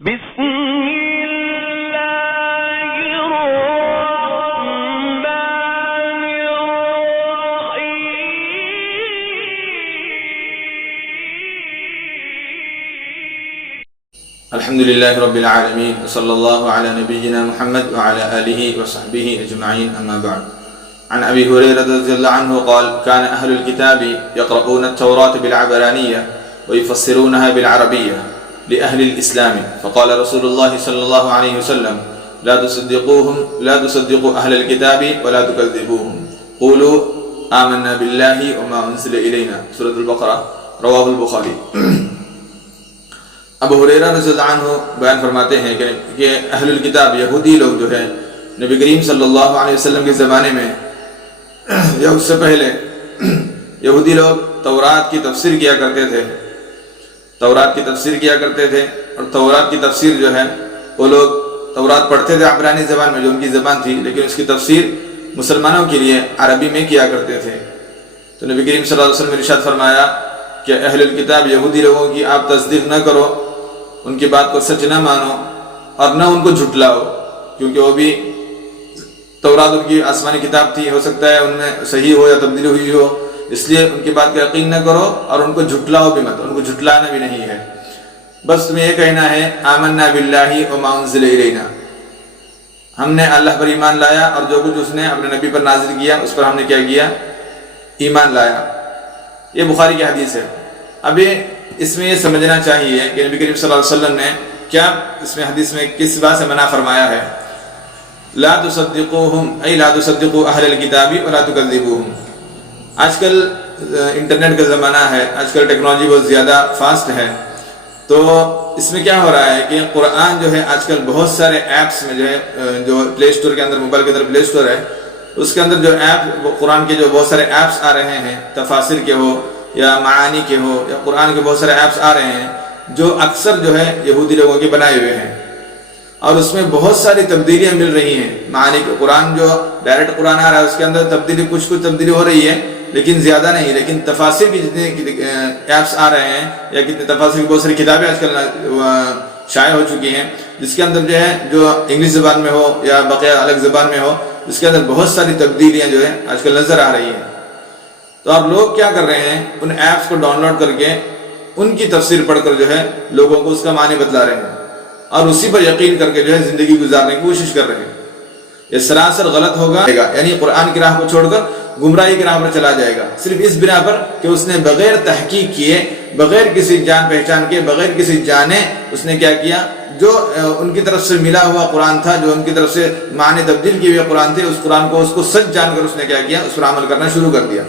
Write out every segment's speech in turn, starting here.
بسم اللہ الرحمن الرحیم الحمد للہ رب العالمین وصلی اللہ علی نبینا محمد وعلی آلہ وصحبہ اجمعین اما بعد عن ابی ہریرہ رضی اللہ عنہ قال كان اہل الكتاب يقرؤون التوراة بالعبرانية ويفسرونها بالعربية لأهل الإسلام فقال رسول الله صلى الله عليه وسلم لا تصدقوا أهل الكتاب ولا تكذبوهم قولوا آمنا بالله وما أنزل إلينا سورة البقرہ رواه البخاری۔ ابو ہریرہ رضی اللہ عنہ بیان فرماتے ہیں کہ اہل الکتاب یہودی لوگ جو ہے نبی کریم صلی اللہ علیہ وسلم کے زمانے میں یا اس سے پہلے یہودی لوگ تورات کی تفسیر کیا کرتے تھے اور تورات کی تفسیر جو ہے وہ لوگ تورات پڑھتے تھے عبرانی زبان میں جو ان کی زبان تھی، لیکن اس کی تفسیر مسلمانوں کے لیے عربی میں کیا کرتے تھے۔ تو نبی کریم صلی اللہ علیہ وسلم نے ارشاد فرمایا کہ اہل الکتاب یہودی لوگوں کی آپ تصدیق نہ کرو، ان کی بات کو سچ نہ مانو اور نہ ان کو جھٹلاؤ، کیونکہ وہ بھی تورات ان کی آسمانی کتاب تھی، ہو سکتا ہے ان میں صحیح ہو یا تبدیل ہوئی ہو، اس لیے ان کی بات کا یقین نہ کرو اور ان کو جھٹلاؤ بھی مت، ان کو جھٹلانا بھی نہیں ہے۔ بس تمہیں یہ کہنا ہے آمنا باللہ وما انزل الینا، ہم نے اللہ پر ایمان لایا اور جو کچھ اس نے اپنے نبی پر نازل کیا اس پر ہم نے کیا کیا، ایمان لایا۔ یہ بخاری کی حدیث ہے۔ ابھی اس میں یہ سمجھنا چاہیے کہ نبی کریم صلی اللہ علیہ وسلم نے کیا اس میں حدیث میں کس بات سے منع فرمایا ہے؟ لا تصدقوہم ای لا تصدقوا اہل الکتاب ولا تکذبوہم۔ آج کل انٹرنیٹ کا زمانہ ہے، آج کل ٹیکنالوجی بہت زیادہ فاسٹ ہے، تو اس میں کیا ہو رہا ہے کہ قرآن جو ہے آج کل بہت سارے ایپس میں جو ہے، جو پلے اسٹور کے اندر، موبائل کے اندر پلے اسٹور ہے، اس کے اندر جو ایپ قرآن کے جو بہت سارے ایپس آ رہے ہیں، تفاسیر کے ہو یا معانی کے ہو یا قرآن کے بہت سارے ایپس آ رہے ہیں جو اکثر جو ہے یہودی لوگوں کے بنائے ہوئے ہیں، اور اس میں بہت ساری تبدیلیاں مل رہی ہیں۔ معانی کے قرآن جو ڈائریکٹ قرآن آ رہا ہے اس کے اندر تبدیلی کچھ تبدیلی ہو رہی ہے، لیکن زیادہ نہیں، لیکن تفاسیر کی جتنے ایپس آ رہے ہیں یا کتنے تفاسیر کی بہت ساری کتابیں آج کل شائع ہو چکی ہیں، جس کے اندر جو ہے جو انگلش زبان میں ہو یا بقیہ الگ زبان میں ہو، اس کے اندر بہت ساری تبدیلیاں جو ہے آج کل نظر آ رہی ہیں۔ تو اب لوگ کیا کر رہے ہیں، ان ایپس کو ڈاؤن لوڈ کر کے ان کی تفسیر پڑھ کر جو ہے لوگوں کو اس کا معنی بتلا رہے ہیں اور اسی پر یقین کر کے جو ہے زندگی گزارنے کی کوشش کر رہے ہیں۔ یہ سراسر غلط ہوگا، یعنی قرآن کی راہ کو چھوڑ کر گمراہی کی راہ پر چلا جائے گا، صرف اس بنا پر کہ اس نے بغیر تحقیق کیے، بغیر کسی جان پہچان کے، بغیر کسی جانے، اس نے کیا کیا، جو ان کی طرف سے ملا ہوا قرآن تھا، جو ان کی طرف سے معنی تبدیل کیے ہوئے قرآن تھے، اس قرآن کو اس کو سچ جان کر اس نے کیا کیا، اس پر عمل کرنا شروع کر دیا۔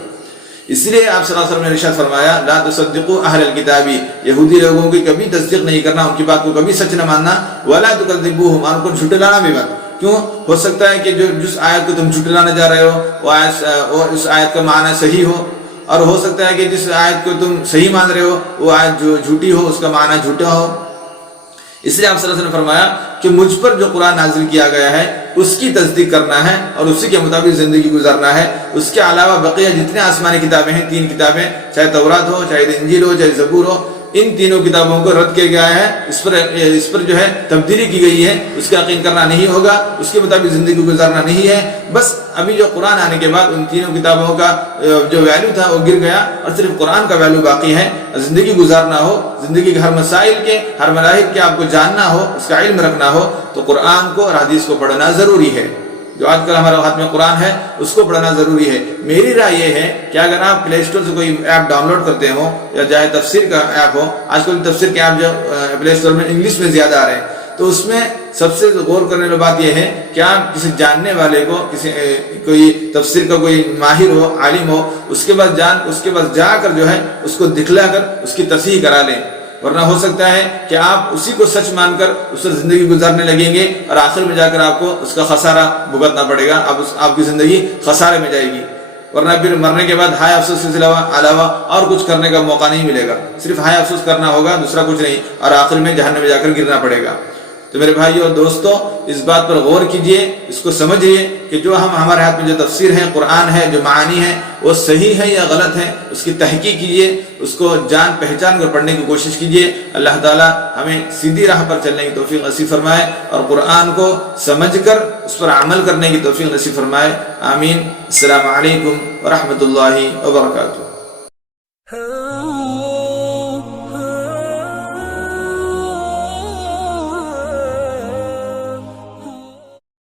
اس لیے آپ صلی اللہ علیہ وسلم نے ارشاد فرمایا لا تصدقوا اہل الکتاب، یہودی لوگوں کی کبھی تصدیق نہیں کرنا، ان کی بات کو کبھی سچ نہ ماننا، ولا تکذبوہم، ان کو جھٹلانا بھی مت۔ کیوں؟ ہو سکتا ہے کہ جس آیت کو تم جھٹلانے جا رہے ہو وہ اس آیت کا معنی صحیح ہو، اور ہو سکتا ہے کہ جس آیت کو تم صحیح مان رہے ہو وہ آیت جو جھوٹی ہو، اس کا معنی جھوٹا ہو۔ اس لیے آپ صلی اللہ علیہ وسلم نے فرمایا کہ مجھ پر جو قرآن نازل کیا گیا ہے اس کی تصدیق کرنا ہے اور اسی کے مطابق زندگی گزارنا ہے۔ اس کے علاوہ بقیہ جتنے آسمانی کتابیں ہیں، 3 کتابیں، چاہے تورات ہو، چاہے انجیل ہو، چاہے زبور ہو، ان تینوں کتابوں کو رد کیا گیا ہے، اس پر جو ہے تبدیلی کی گئی ہے، اس کا یقین کرنا نہیں ہوگا، اس کے مطابق زندگی گزارنا نہیں ہے۔ بس ابھی جو قرآن آنے کے بعد ان تینوں کتابوں کا جو ویلیو تھا وہ گر گیا اور صرف قرآن کا ویلیو باقی ہے۔ زندگی گزارنا ہو، زندگی کے ہر مسائل کے، ہر مراحل کے آپ کو جاننا ہو، اس کا علم رکھنا ہو، تو قرآن کو اور حدیث کو پڑھنا ضروری ہے۔ جو آج کل ہمارے ہاتھ میں قرآن ہے اس کو پڑھنا ضروری ہے۔ میری رائے یہ ہے کہ اگر آپ پلے اسٹور سے کوئی ایپ ڈاؤن لوڈ کرتے ہو یا چاہے تفسیر کا ایپ ہو، آج کل تفسیر کے ایپ جو پلے اسٹور میں انگلش میں زیادہ آ رہے ہیں، تو اس میں سب سے غور کرنے والی بات یہ ہے کہ آپ کسی جاننے والے کو، کوئی تفسیر کا کوئی ماہر ہو، عالم ہو، اس کے پاس جا کر جو ہے اس کو دکھلا کر اس کی تصحیح کرا لیں، ورنہ ہو سکتا ہے کہ آپ اسی کو سچ مان کر اس پر زندگی گزارنے لگیں گے اور آخر میں جا کر آپ کو اس کا خسارہ بھگتنا پڑے گا، آپ کی زندگی خسارے میں جائے گی، ورنہ پھر مرنے کے بعد ہائے افسوس کے علاوہ اور کچھ کرنے کا موقع نہیں ملے گا، صرف ہائے افسوس کرنا ہوگا، دوسرا کچھ نہیں، اور آخر میں جہنم میں جا کر گرنا پڑے گا۔ تو میرے بھائیو اور دوستو، اس بات پر غور کیجئے، اس کو سمجھئے کہ جو ہمارے ہاتھ میں جو تفسیر ہے، قرآن ہے، جو معانی ہے، وہ صحیح ہے یا غلط ہے، اس کی تحقیق کیجئے، اس کو جان پہچان کر پڑھنے کی کوشش کیجئے۔ اللہ تعالیٰ ہمیں سیدھی راہ پر چلنے کی توفیق نصیب فرمائے اور قرآن کو سمجھ کر اس پر عمل کرنے کی توفیق نصیب فرمائے۔ آمین۔ السلام علیکم ورحمۃ اللہ وبرکاتہ۔